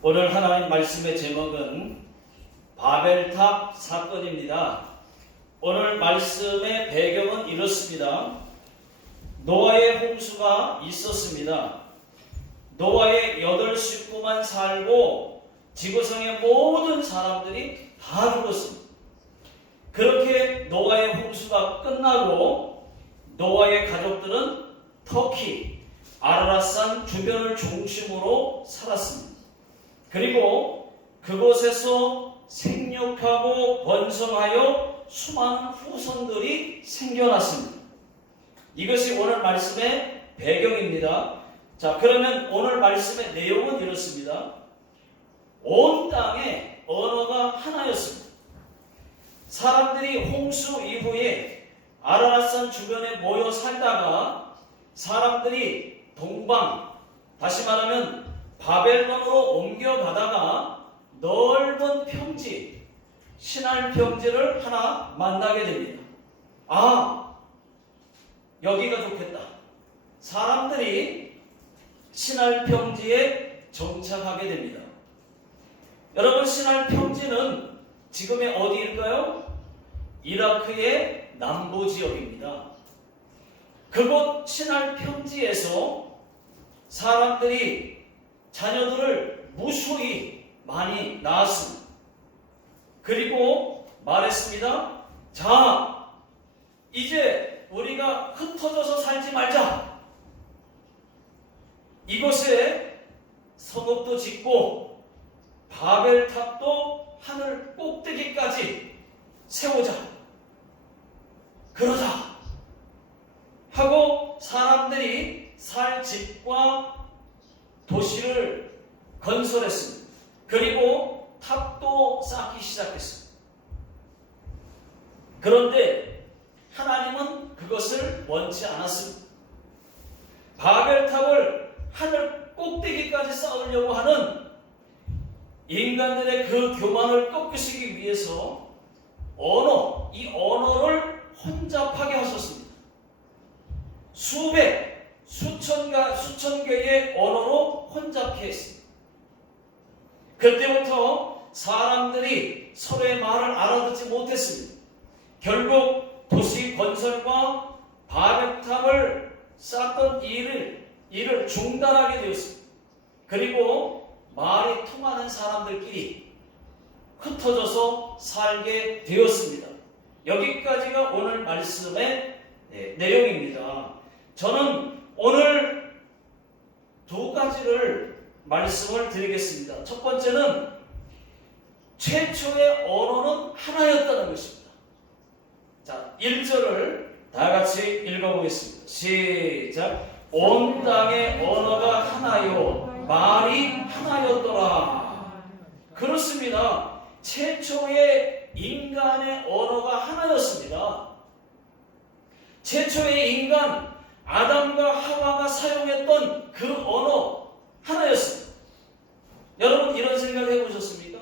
오늘 하나님 말씀의 제목은 바벨탑 사건입니다. 오늘 말씀의 배경은 이렇습니다. 노아의 홍수가 있었습니다. 노아의 8식구만 살고 지구상의 모든 사람들이 다 죽었습니다. 그렇게 노아의 홍수가 끝나고 노아의 가족들은 터키, 아라랏산 주변을 중심으로 살았습니다. 그리고 그곳에서 생육하고 번성하여 수많은 후손들이 생겨났습니다. 이것이 오늘 말씀의 배경입니다. 자, 그러면 오늘 말씀의 내용은 이렇습니다. 온 땅에 언어가 하나였습니다. 사람들이 홍수 이후에 아라랏산 주변에 모여 살다가 사람들이 동방, 다시 말하면 바벨론으로 옮겨가다가 넓은 평지, 시날 평지를 하나 만나게 됩니다. 아, 여기가 좋겠다. 사람들이 시날 평지에 정착하게 됩니다. 여러분, 시날 평지는 지금의 어디일까요? 이라크의 남부 지역입니다. 그곳 시날 평지에서 사람들이 자녀들을 무수히 많이 낳았습니다. 그리고 말했습니다. 자, 이제 우리가 흩어져서 살지 말자. 이곳에 성읍도 짓고 바벨탑도 하늘 꼭대기까지 세우자. 그러자 하고 사람들이 살 집과 도시를 건설했습니다. 그리고 탑도 쌓기 시작했습니다. 그런데 하나님은 그것을 원치 않았습니다. 바벨탑을 하늘 꼭대기까지 쌓으려고 하는 인간들의 그 교만을 꺾으시기 위해서 이 언어를 혼잡하게 하셨습니다. 수천 개의 언어로 혼잡해 했습니다. 그때부터 사람들이 서로의 말을 알아듣지 못했습니다. 결국 도시 건설과 바벨탑을 쌓던 일을 중단하게 되었습니다. 그리고 말이 통하는 사람들끼리 흩어져서 살게 되었습니다. 여기까지가 오늘 말씀의 내용입니다. 저는 오늘 두 가지를 말씀을 드리겠습니다. 첫 번째는 최초의 언어는 하나였다는 것입니다. 자, 1절을 다 같이 읽어보겠습니다. 시작. 온 땅의 언어가 하나요, 말이 하나였더라. 그렇습니다. 최초의 인간의 언어가 하나였습니다. 최초의 인간 아담과 하와가 사용했던 그 언어 하나였습니다. 여러분, 이런 생각을 해보셨습니까?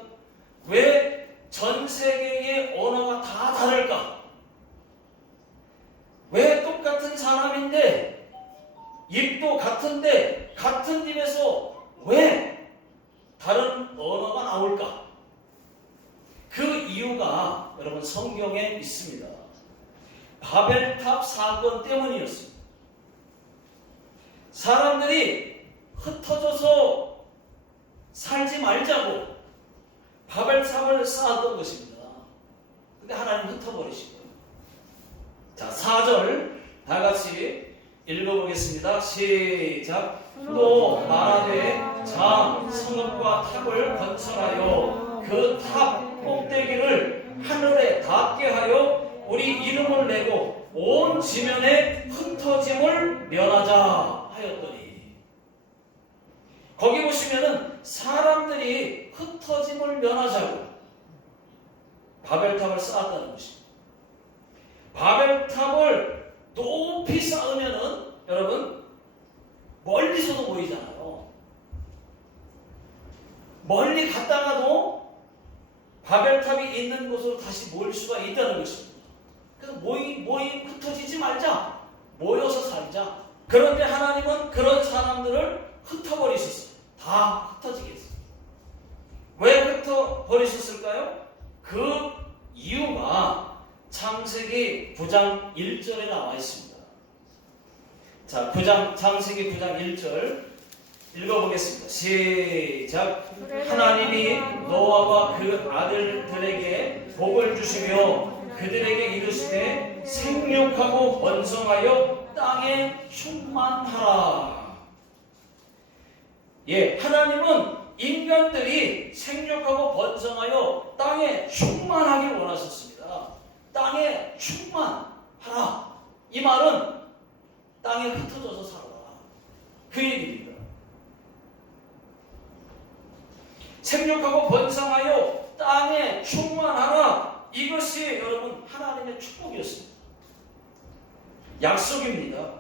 왜 전 세계의 언어가 다 다를까? 왜 똑같은 사람인데, 입도 같은데, 같은 입에서 왜 다른 언어가 나올까? 그 이유가 여러분 성경에 있습니다. 바벨탑 사건 때문이었습니다. 사람들이 흩어져서 살지 말자고 바벨탑을 쌓았던 것입니다. 근데 하나님 흩어버리시고요. 자, 4절 다 같이 읽어보겠습니다. 시작. 또 말하되 자, 성읍과 탑을 건설하여 그 탑 꼭대기를 하늘에 닿게 하여 우리 이름을 내고 온 지면에 흩어짐을 면하자 하였더니, 거기 보시면은 사람들이 흩어짐을 면하자고 바벨탑을 쌓았다는 것입니다. 바벨탑을 높이 쌓으면은 여러분 멀리서도 보이잖아요. 멀리 갔다가도 바벨탑이 있는 곳으로 다시 모일 수가 있다는 것입니다. 그래서 흩어지지 말자. 모여서 살자. 그런데 하나님은 그런 사람들을 흩어버리셨어요. 다 흩어지게 했어요. 흩어버리셨을까요? 그 이유가 창세기 9장 1절에 나와 있습니다. 자, 창세기 9장 1절 읽어보겠습니다. 시작. 하나님이 노아와 그 아들들에게 복을 주시며 그들에게 이르시되 생육하고 번성하여 땅에 충만하라. 예, 하나님은 인간들이 생육하고 번성하여 땅에 충만하길 원하셨습니다. 땅에 충만하라. 이 말은 땅에 흩어져서 살아라. 그 얘기입니다. 생육하고 번성하여 땅에 충만하라. 이것이 여러분 하나님의 축복이었습니다. 약속입니다.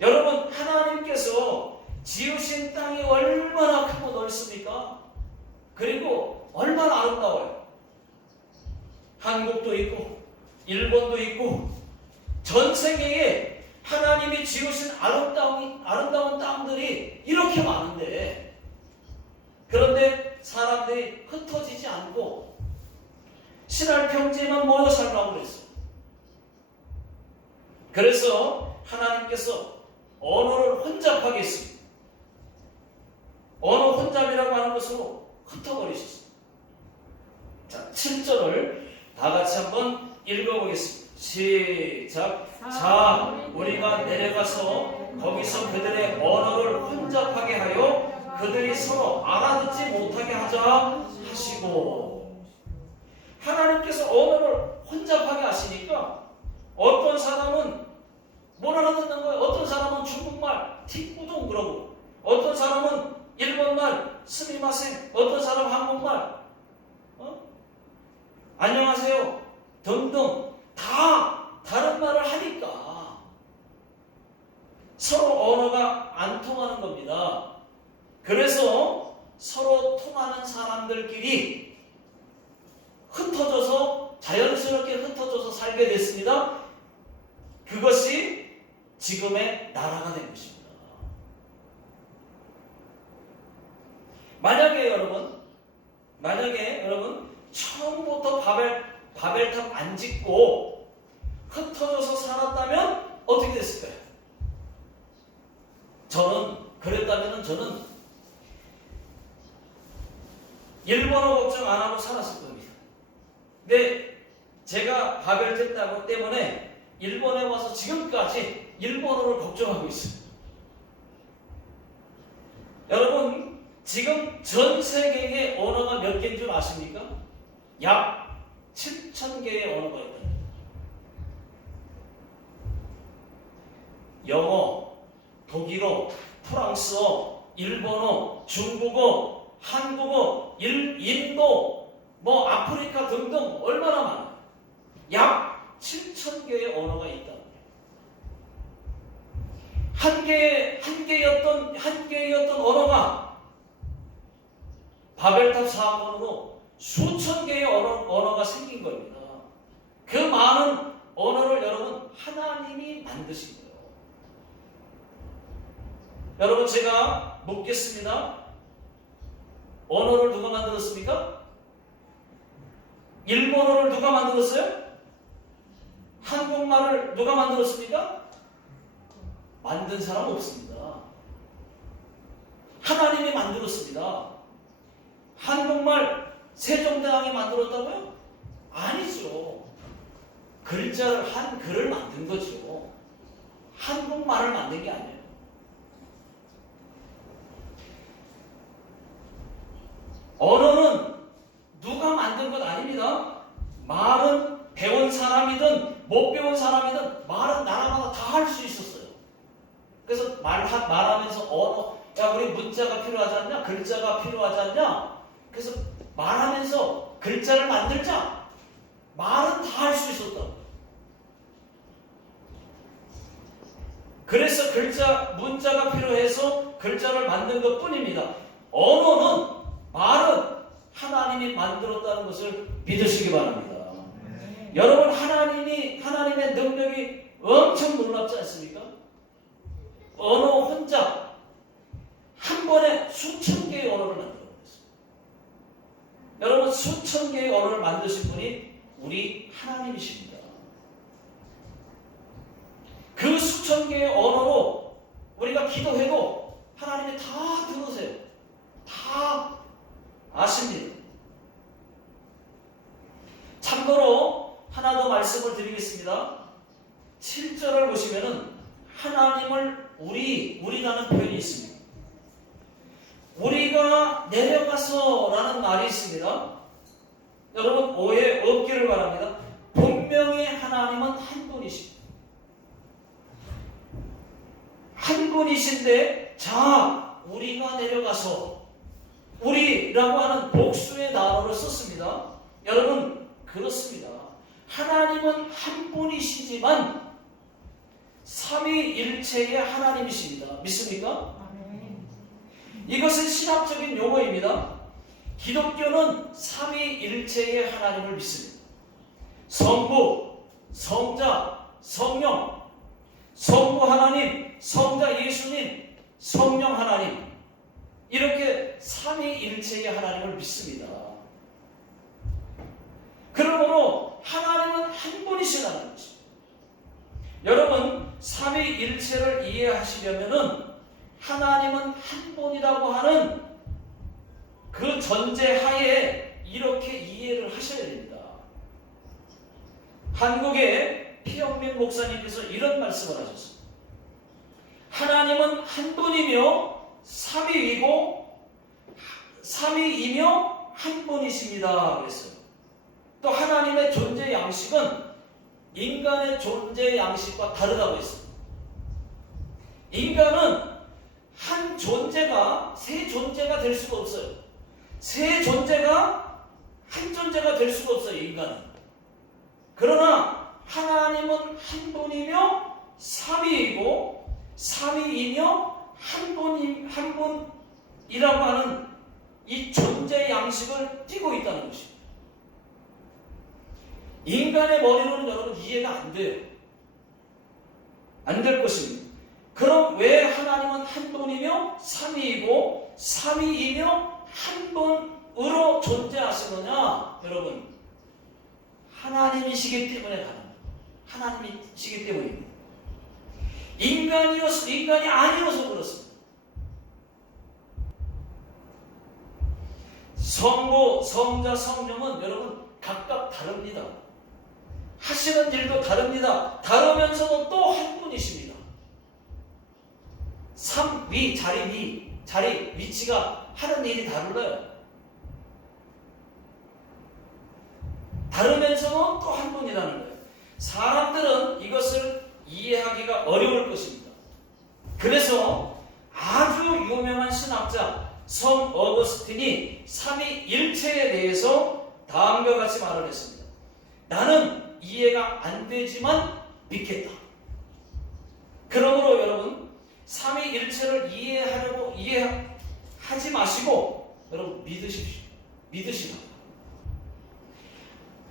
여러분 하나님께서 지으신 땅이 얼마나 크고 넓습니까? 그리고 얼마나 아름다워요. 한국도 있고 일본도 있고 전 세계에 하나님이 지으신 아름다운 땅들이 이렇게 많은데, 그런데 사람들이 흩어지지 않고 신할 평지에만 모여 살라고 그랬어요. 그래서 하나님께서 언어를 혼잡하게 했습니다. 언어 혼잡이라고 하는 것으로 흩어버리셨습니다. 자, 7절을 다 같이 한번 읽어보겠습니다. 시작. 자, 우리가 내려가서 거기서 그들의 언어를 혼잡하게 하여 그들이 서로 알아듣지 못하게 하자 하시고. 하나님께서 언어를 혼잡하게 하시니까 어떤 사람은 뭘 알아듣는 거예요? 어떤 사람은 중국말 틱구동 그러고, 어떤 사람은 일본말 스미마셍, 어떤 사람은 한국말 안녕하세요 등등 다 다른 말을 하니까 서로 언어가 안 통하는 겁니다. 그래서 서로 통하는 사람들끼리 흩어져서 자연스럽게 흩어져서 살게 됐습니다. 그것이 지금의 나라가 된 것입니다. 만약에 여러분 처음부터 바벨탑 안 짓고 흩어져서 살았다면 어떻게 됐을까요? 그랬다면 저는 일본어 걱정 안 하고 살았을 겁니다. 근데 제가 바벨탑 때문에 일본에 와서 지금까지 일본어를 걱정하고 있습니다. 여러분, 지금 전 세계의 언어가 몇 개인 줄 아십니까? 약 7,000개의 언어가 있다. 영어, 독일어, 프랑스어, 일본어, 중국어, 한국어, 인도, 아프리카 등등 얼마나 많아요. 약 7,000개의 언어가 있다. 한 개였던 언어가 바벨탑 사건으로 수천 개의 언어가 생긴 겁니다. 그 많은 언어를 여러분 하나님이 만드신 거예요. 여러분, 제가 묻겠습니다. 언어를 누가 만들었습니까? 일본어를 누가 만들었어요? 한국말을 누가 만들었습니까? 만든 사람 없습니다. 하나님이 만들었습니다. 한국말 세종대왕이 만들었다고요? 아니죠. 한글을 만든 거죠. 한국말을 만든 게 아니에요. 언어는 누가 만든 것 아닙니다. 말은 배운 사람이든 못 배운 사람이든 말은 나라마다 다 할 수 있었어요. 그래서 말하면서 야, 우리 문자가 필요하지 않냐? 글자가 필요하지 않냐? 그래서 말하면서 글자를 만들자. 말은 다 할 수 있었다. 그래서 문자가 필요해서 글자를 만든 것 뿐입니다. 말은 하나님이 만들었다는 것을 믿으시기 바랍니다. 여러분, 하나님의 능력이 엄청 놀랍지 않습니까? 언어 혼자 한 번에 수천 개의 언어를 만들어버렸어요. 여러분, 여러분 수천 개의 언어를 만드신 분이 우리 하나님이십니다. 그 수천 개의 언어로 우리가 기도해도 하나님이 다 들으세요. 다 아십니다. 참고로 하나 더 말씀을 드리겠습니다. 7절을 보시면은 하나님을 우리라는 표현이 있습니다. 우리가 내려가서 라는 말이 있습니다. 여러분 오해 없기를 바랍니다. 분명히 하나님은 한 분이십니다. 한 분이신데 자 우리가 내려가서 우리라고 하는 복수의 단어를 썼습니다. 여러분 그렇습니다. 하나님은 한 분이시지만 삼위일체의 하나님이십니다. 믿습니까? 이것은 신학적인 용어입니다. 기독교는 삼위일체의 하나님을 믿습니다. 성부, 성자, 성령, 성부 하나님, 성자 예수님, 성령 하나님, 이렇게 삼위일체의 하나님을 믿습니다. 그러므로 하나님은 한 분이시라는 것입니다. 여러분 삼위일체를 이해하시려면은 하나님은 한 분이라고 하는 그 전제하에 이렇게 이해를 하셔야 됩니다. 한국의 피영민 목사님께서 이런 말씀을 하셨습니다. 하나님은 한 분이며 삼위이며 한 분이십니다. 그랬어요. 또 하나님의 존재 양식은 인간의 존재 양식과 다르다고 했습니다. 인간은 한 존재가 세 존재가 될 수가 없어요. 세 존재가 한 존재가 될 수가 없어요. 인간은. 그러나 하나님은 한 분이며 삼위이고 삼위이며 한 분이라고 하는 이 존재 양식을 띠고 있다는 것입니다. 인간의 머리로는 여러분 이해가 안 돼요. 안 될 것입니다. 그럼 왜 하나님은 한 분이며 삼위이고 삼위이며 한 분으로 존재하시느냐? 여러분 하나님이시기 때문에 가능합니다. 하나님이시기 때문입니다. 인간이 아니어서 그렇습니다. 성부, 성자, 성령은 여러분 각각 다릅니다. 하시는 일도 다릅니다. 다르면서도 또 한 분이십니다. 자리, 위치가 하는 일이 달라요. 다르면서도 또 한 분이라는 거예요. 사람들은 이것을 이해하기가 어려울 것입니다. 그래서 아주 유명한 신학자 성 어거스틴이 삼위일체에 대해서 다음과 같이 말을 했습니다. 나는 이해가 안 되지만 믿겠다. 그러므로 여러분 삼위일체를 이해하지 마시고 여러분 믿으십시오. 믿으시라.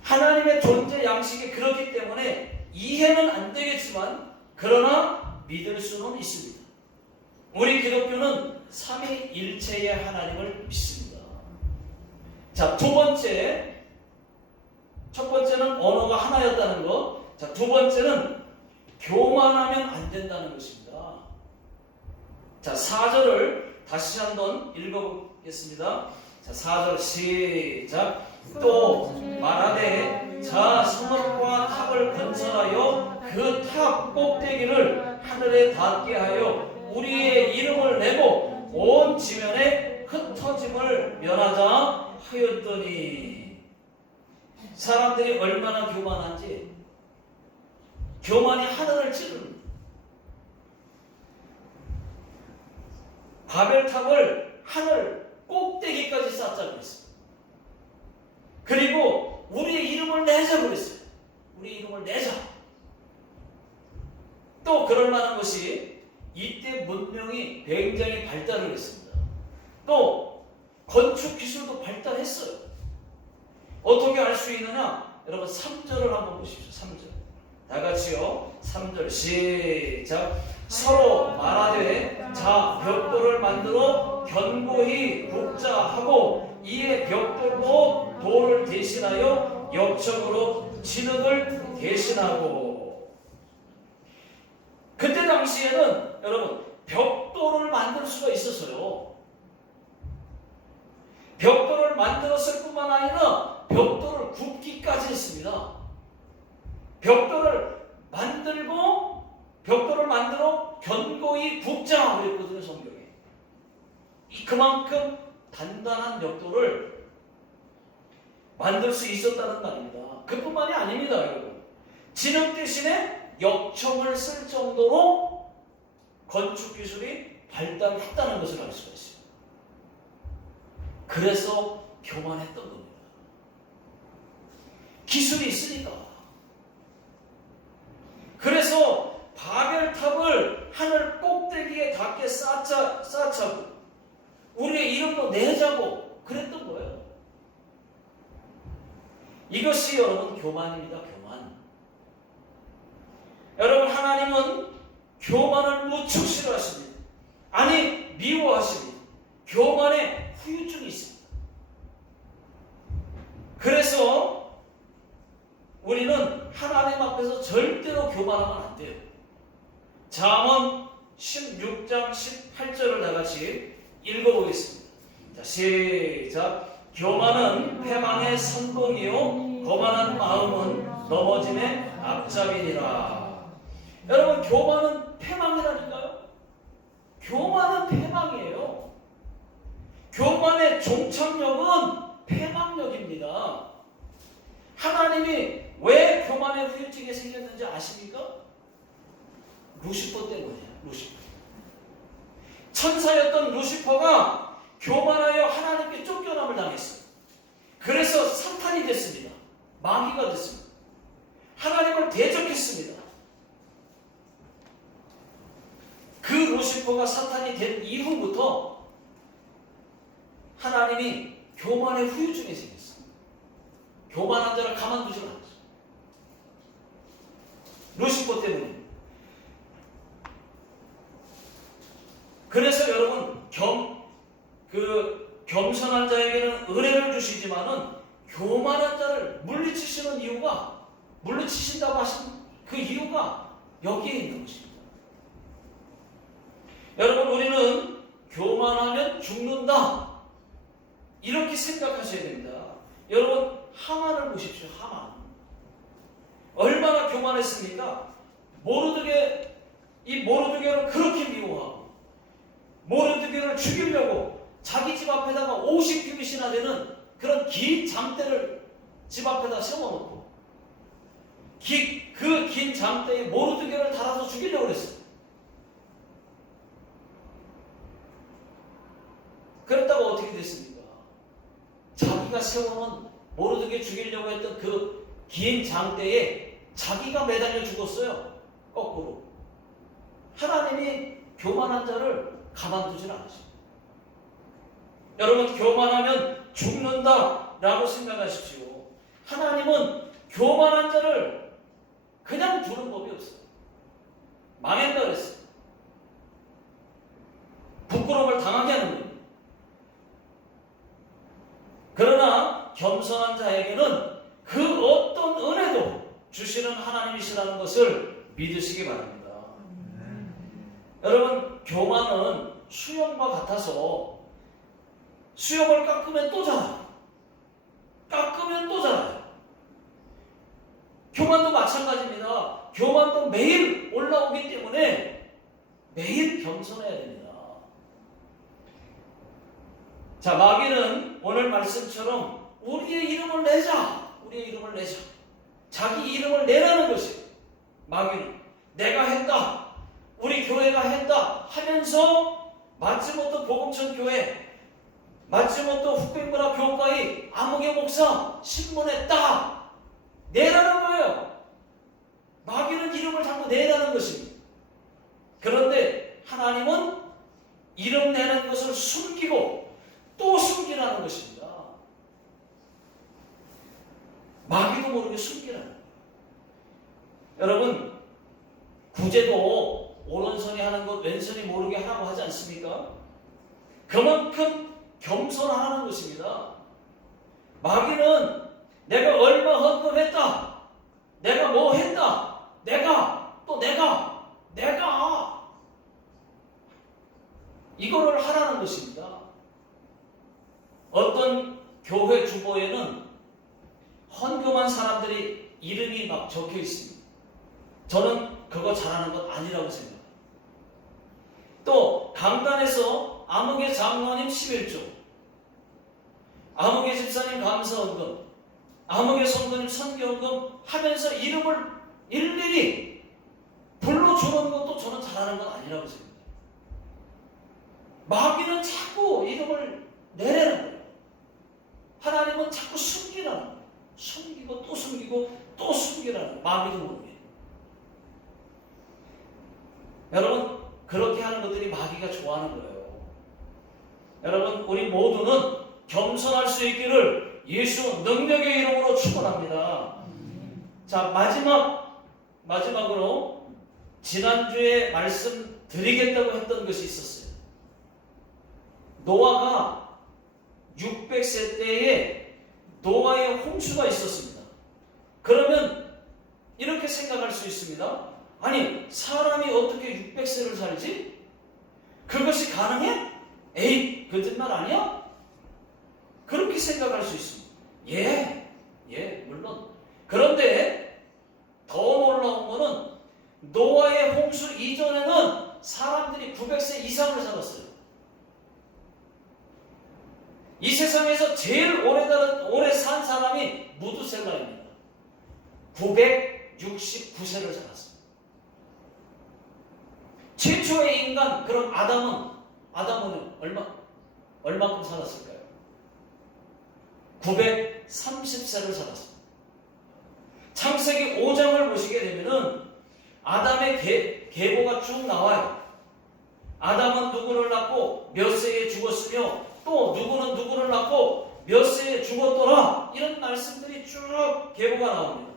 하나님의 존재 양식이 그렇기 때문에 이해는 안 되겠지만 그러나 믿을 수는 있습니다. 우리 기독교는 삼위일체의 하나님을 믿습니다. 자, 첫 번째는 언어가 하나였다는 것. 자, 두 번째는 교만하면 안 된다는 것입니다. 자, 4절을 다시 한번 읽어보겠습니다. 자, 4절 시작. 또 말하되 자 성읍과 탑을 건설하여 그 탑 꼭대기를 하늘에 닿게 하여 우리의 이름을 내고 온 지면에 흩어짐을 면하자 하였더니. 사람들이 얼마나 교만한지 교만이 하늘을 찌릅니다. 바벨탑을 하늘 꼭대기까지 쌓자고 했습니다. 그리고 우리의 이름을 내자고 했어요. 우리 이름을 내자. 또 그럴 만한 것이 이때 문명이 굉장히 발달을 했습니다. 또 건축 기술도 발달했어요. 어떻게 알 수 있느냐? 여러분 3절을 한번 보십시오. 3절. 다 같이요. 3절 시작. 서로 말하되 자 벽돌을 만들어 견고히 굽자 하고 이에 벽돌도 역청으로 진흙을 대신하고. 그때 당시에는 여러분 벽돌을 만들 수가 있었어요. 벽돌을 만들었을 뿐만 아니라 벽돌을 굽기까지 했습니다. 벽돌을 만들어 견고히 굽자 그랬거든요, 성경에. 그만큼 단단한 벽돌을 만들 수 있었다는 말입니다. 그뿐만이 아닙니다, 여러분. 진흙 대신에 역청을 쓸 정도로 건축 기술이 발달했다는 것을 알 수가 있습니다. 그래서 교만했던 겁니다. 기술이 있으니까. 그래서 바벨탑을 하늘 꼭대기에 닿게 쌓자고 우리의 이름도 내자고 그랬던 거예요. 이것이 여러분 교만입니다. 교만. 여러분 하나님은 교만을 무척 싫어하십니다. 아니 미워하십니다. 교만에 후유증이 있습니다. 그래서 우리는 하나님 앞에서 절대로 교만하면 안 돼요. 잠언 16장 18절을 다 같이 읽어보겠습니다. 자, 시작. 교만은 패망의 선봉이요 거만한 마음은 넘어짐의 앞잡이니라. 여러분 교만은 패망이라니까요. 교만은 패망이에요. 교만의 종착역은 패망역입니다. 하나님이 왜 교만의 후유증이 생겼는지 아십니까? 루시퍼 때문이에요. 루시퍼. 천사였던 루시퍼가 교만하여 하나님께 쫓겨남을 당했어요. 그래서 사탄이 됐습니다. 마귀가 됐습니다. 하나님을 대적했습니다. 그 루시퍼가 사탄이 된 이후부터 하나님이 교만의 후유증이 생겼어요. 교만한 자를 가만두지 않았어요. 루시퍼 때문에. 그래서 여러분 겸손한 자에게는 은혜를 주시지만은 교만한 자를 물리치신다고 하신 그 이유가 여기에 있는 것입니다. 여러분 우리는 교만하면 죽는다 이렇게 생각하셔야 됩니다. 여러분 하만을 보십시오. 하만 얼마나 교만했습니까? 모르드게를 그렇게 미워하고 모르드게를 죽이려고 자기 집 앞에다가 50규빗이나 되는 그런 긴 장대를 집 앞에다 세워놓고 그 긴 장대에 모르드게를 달아서 죽이려고 했어요. 그랬다가 어떻게 됐습니까? 자기가 세워놓은 모르드게 죽이려고 했던 그 긴 장대에 자기가 매달려 죽었어요. 거꾸로. 하나님이 교만한 자를 가만두질 않으십니다. 여러분 교만하면 죽는다라고 생각하십시오. 하나님은 교만한 자를 그냥 두는 법이 없어요. 망했다 그랬어요. 부끄러움을 당하게 하는 거예요. 그러나 겸손한 자에게는 그 어떤 은혜도 주시는 하나님이시라는 것을 믿으시기 바랍니다. 여러분 교만은 수염과 같아서 수염을 깎으면 또 자라요. 깎으면 또 자라요. 교만도 마찬가지입니다. 교만도 매일 올라오기 때문에 매일 겸손해야 됩니다. 자, 마귀는 오늘 말씀처럼 우리의 이름을 내자. 자기 이름을 내라는 것이 마귀는 내가 했다. 우리 교회가 했다 하면서 마츠모토 복음천 교회, 마츠모토 흑백문화 교과의 아무개 목사 신문에 딱 내라는 거예요. 마귀는 이름을 자꾸 내라는 것입니다. 그런데 하나님은 이름 내는 것을 숨기고 또 숨기라는 것입니다. 마귀도 모르게 숨기라는 거예요. 여러분 구제도 오른손이 하는 것 왼손이 모르게 하라고 하지 않습니까? 그만큼 겸손하라는 것입니다. 마귀는 내가 얼마 헌금했다. 내가 뭐 했다. 내가 이거를 하라는 것입니다. 어떤 교회 주보에는 헌금한 사람들이 이름이 막 적혀 있습니다. 저는 그거 잘하는 것 아니라고 생각합니다. 또 강단에서 아무개 장로님 11조, 아무개 집사님 감사헌금, 아무개 성도님 선교헌금 하면서 이름을 일일이 불러주는 것도 저는 잘하는 건 아니라고 생각합니다. 마귀는 자꾸 이름을 내라는 거예요. 하나님은 자꾸 숨기라는 거예요. 숨기고 또 숨기고 또 숨기라는 거예요. 마귀도 모르게. 여러분, 그렇게 하는 것들이 마귀가 좋아하는 거예요. 여러분, 우리 모두는 겸손할 수 있기를 예수 능력의 이름으로 축원합니다. 자, 마지막으로 지난주에 말씀드리겠다고 했던 것이 있었어요. 노아가 600세 때에 노아의 홍수가 있었습니다. 그러면 이렇게 생각할 수 있습니다. 아니, 사람이 어떻게 600세를 살지? 그것이 가능해? 에이, 거짓말 아니야? 그렇게 생각할 수 있습니다. 물론. 그런데 더 놀라운 거는 노아의 홍수 이전에는 사람들이 900세 이상을 살았어요. 이 세상에서 제일 오래 산 사람이 무두셀라입니다. 969세를 살았습니다. 최초의 인간, 그럼 아담은 얼마큼 살았을까요? 930세를 살았습니다. 창세기 5장을 보시게 되면은 아담의 계보가 쭉 나와요. 아담은 누구를 낳고 몇 세에 죽었으며 또 누구는 누구를 낳고 몇 세에 죽었더라. 이런 말씀들이 쭉 계보가 나옵니다.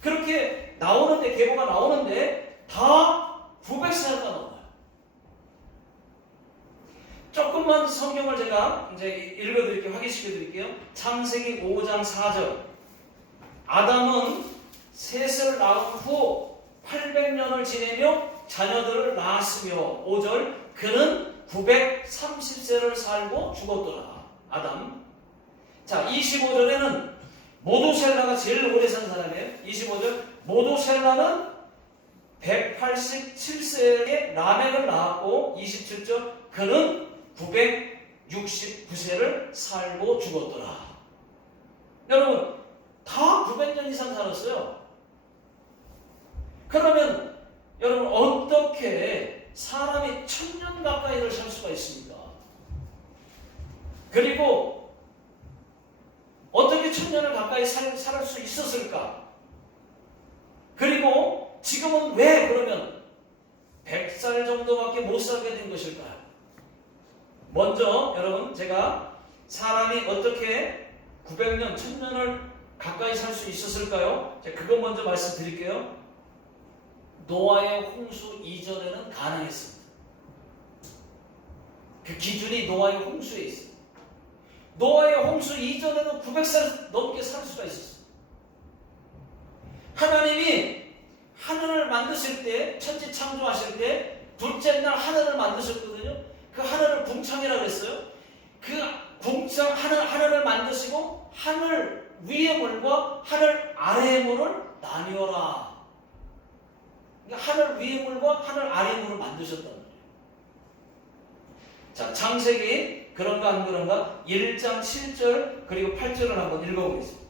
그렇게 계보가 나오는데 다 900세가 나와요. 조금만 성경을 제가 이제 읽어드릴게요. 확인시켜드릴게요. 창세기 5장 4절. 아담은 셋을 낳은 후 800년을 지내며 자녀들을 낳았으며 5절. 그는 930세를 살고 죽었더라. 아담. 자, 25절에는 모두셀라가 제일 오래 산 사람이에요. 25절. 모두셀라는 187세에 라멕을 낳았고 27절. 그는 969세를 살고 죽었더라. 여러분, 다 900년 이상 살았어요. 그러면 여러분, 어떻게 사람이 1000년 가까이를 살 수가 있습니까? 그리고 어떻게 1000년을 가까이 살 수 있었을까? 그리고 지금은 왜 그러면 100살 정도밖에 못 살게 된 것일까요? 먼저 여러분, 제가 사람이 어떻게 900년, 1000년을 가까이 살 수 있었을까요? 제가 그거 먼저 말씀드릴게요. 노아의 홍수 이전에는 가능했습니다. 그 기준이 노아의 홍수에 있어요. 노아의 홍수 이전에는 900살 넘게 살 수가 있었어요. 하나님이 하늘을 만드실 때, 천지 창조하실 때 둘째 날 하늘을 만드셨거든요. 그 하늘을 궁창이라고 했어요. 그 궁창 하늘을 만드시고 하늘 위의 물과 하늘 아래의 물을 나뉘어라. 그러니까 하늘 위의 물과 하늘 아래의 물을 만드셨단 말이에요. 자, 창세기 그런가 안 그런가 1장 7절 그리고 8절을 한번 읽어보겠습니다.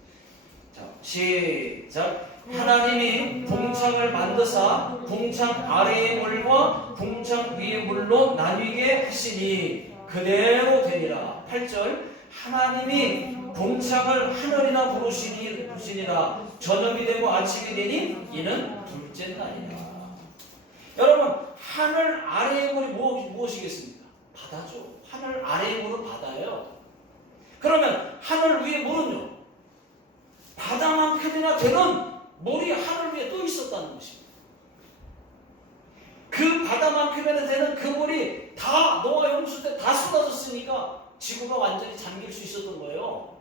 자, 시작. 하나님이 궁창을 만드사 궁창 아래의 물과 궁창 위의 물로 나뉘게 하시니 그대로 되니라. 8절. 하나님이 궁창을 하늘이나 부르시니라. 저녁이 되고 아침이 되니 이는 둘째 날이라. 여러분, 하늘 아래의 물이 무엇이겠습니까? 바다죠. 하늘 아래의 물은 바다예요. 그러면 하늘 위의 물은요? 바다만큼이나 되는 물이 하늘 위에 또 있었다는 것입니다. 그 바다만큼이나 되는 그 물이 다 노아 홍수 때 다 쏟아졌으니까 지구가 완전히 잠길 수 있었던 거예요.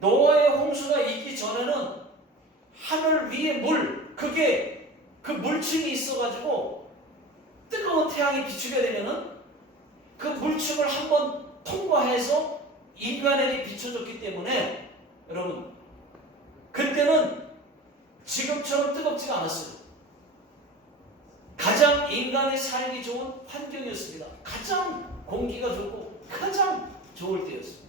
노아의 홍수가 있기 전에는 하늘 위에 물, 그게 그 물층이 있어가지고 뜨거운 태양이 비추게 되면은 그 물층을 한번 통과해서 인간에게 비춰졌기 때문에 여러분 그때는 지금처럼 뜨겁지가 않았어요. 가장 인간이 살기 좋은 환경이었습니다. 가장 공기가 좋고 가장 좋을 때였습니다.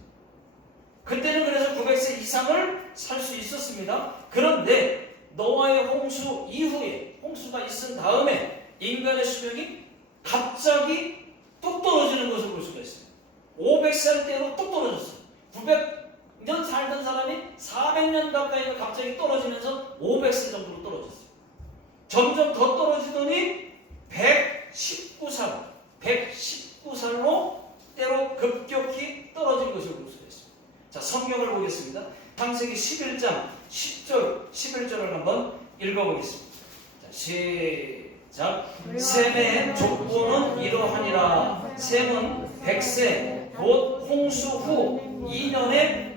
그때는 그래서 900세 이상을 살 수 있었습니다. 그런데 노아의 홍수 이후에 홍수가 있은 다음에 인간의 수명이 갑자기 뚝 떨어지는 것을 볼 수가 있어요. 500살대로 뚝 떨어졌어요. 900년 살던 사람이 400년 가까이가 갑자기 떨어지면서 500살 정도로 떨어졌어요. 점점 더 떨어지더니 119살로 때로 급격히 떨어진 것을 볼 수가 있습니다. 자, 성경을 보겠습니다. 창세기 11장 10절, 11절을 한번 읽어보겠습니다. 자, 시작. 셈의 족보는 이러하니라. 셈은 100세 곧 홍수 후 2년에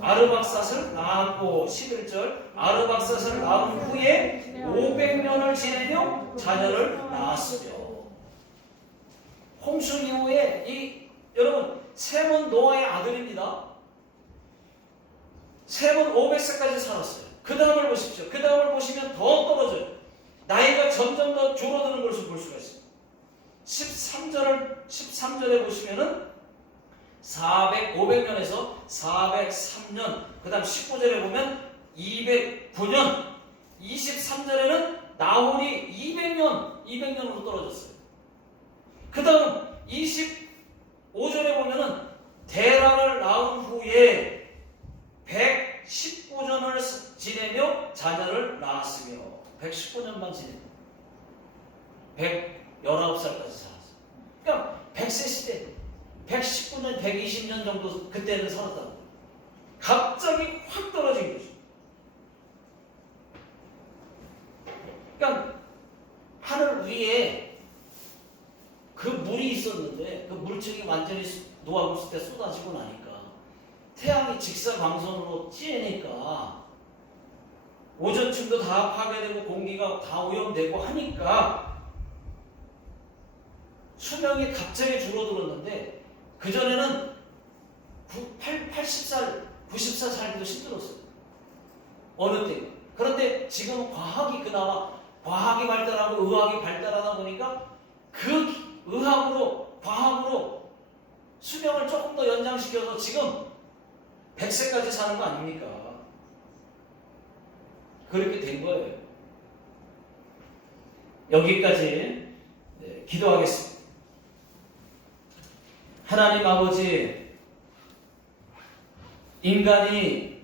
아르박삿을 낳았고 11절 아르박삿을 낳은 후에 500년을 지내며 자녀를 낳았으며. 홍수 이후에 여러분 셈은 노아의 아들입니다. 셈은 500세까지 살았어요. 그 다음을 보십시오. 그 다음을 보시면 더 떨어져요. 나이가 점점 더 줄어드는 것을 볼 수가 있어요. 13절에 보시면은 500년에서 403년, 그 다음 19절에 보면 209년, 23절에는 나홀이 200년으로 떨어졌어요. 그 다음 25절에 보면은 데라를 낳은 후에 119년을 지내며 자녀를 낳았으며. 119년만 지내며 119살까지 살았어요. 그러니까 100세 시대 119년, 120년 정도 그때는 살았다는 거예요. 갑자기 확 떨어진 거죠. 그러니까 하늘 위에 그 물이 있었는데 그 물층이 완전히 노아가 때 쏟아지고 나니까 태양이 직사광선으로 찌니까 오존층도 다 파괴되고 공기가 다 오염되고 하니까 수명이 갑자기 줄어들었는데 그전에는 80살, 90살 살기도 힘들었어요. 어느 때. 그런데 지금 과학이 그나마 과학이 발달하고 의학이 발달하다 보니까 그 의학으로 과학으로 수명을 조금 더 연장시켜서 지금 100세까지 사는 거 아닙니까? 그렇게 된 거예요. 여기까지 기도하겠습니다. 하나님 아버지, 인간이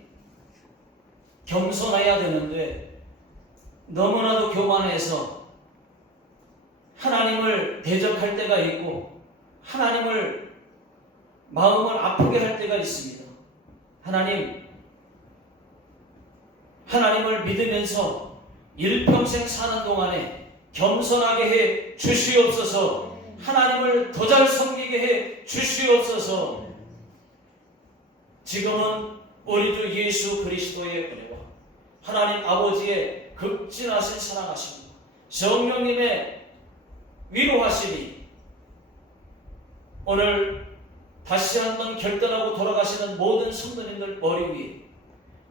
겸손해야 되는데 너무나도 교만해서 하나님을 대적할 때가 있고 하나님을 마음을 아프게 할 때가 있습니다. 하나님을 믿으면서 일평생 사는 동안에 겸손하게 해 주시옵소서. 하나님을 더 잘 섬기게 해 주시옵소서. 지금은 우리 주 예수 그리스도의 은혜와 하나님 아버지의 극진하신 사랑하심과 성령님의 위로하심이 오늘 다시 한번 결단하고 돌아가시는 모든 성도님들 머리 위에,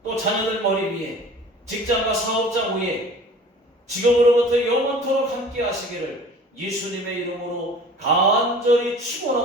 또 자녀들 머리 위에, 직장과 사업장 위에 지금으로부터 영원토록 함께 하시기를 예수님의 이름으로 간절히 축원합니다.